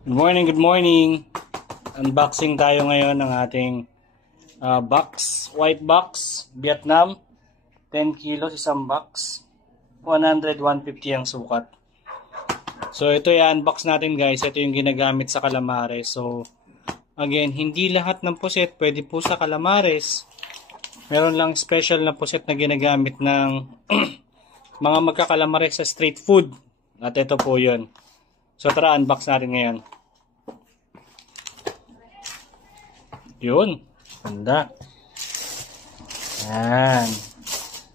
Good morning, good morning. Unboxing tayo ngayon ng ating white box, Vietnam. 10 kilos isang box. 100-150 ang sukat. So ito yung unbox natin guys. Ito yung ginagamit sa calamares. So again, hindi lahat ng puset pwede po sa calamares. Meron lang special na puset na ginagamit ng mga magkakalamares sa street food. At ito po yun. So tara, unbox natin ngayon. Yun. Ganda. Yan.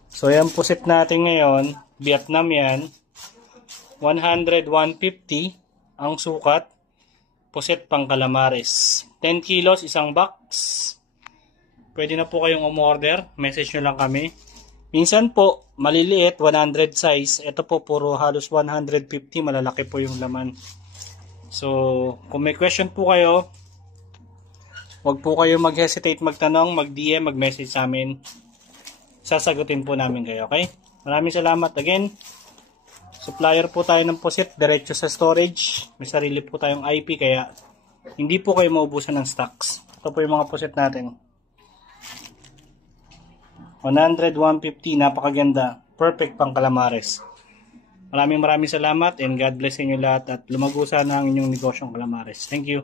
So yan puset natin ngayon. Vietnam yan. 100-150 ang sukat. Puset pang calamares. 10 kilos isang box. Pwede na po kayong umorder. Message nyo lang kami. Minsan po, maliliit, 100 size. Ito po, puro halos 150. Malalaki po yung laman. So, kung may question po kayo, huwag po kayo mag-hesitate magtanong, mag-DM, mag-message sa amin. Sasagutin po namin kayo, okay? Maraming salamat. Again, supplier po tayo ng puset, diretso sa storage. May sarili po tayong IP, kaya hindi po kayo maubusan ng stocks. Ito po yung mga puset natin. 100-150, napakaganda. Perfect pang calamares. Maraming salamat and God bless inyo lahat at lumago sana ang inyong negosyong calamares. Thank you.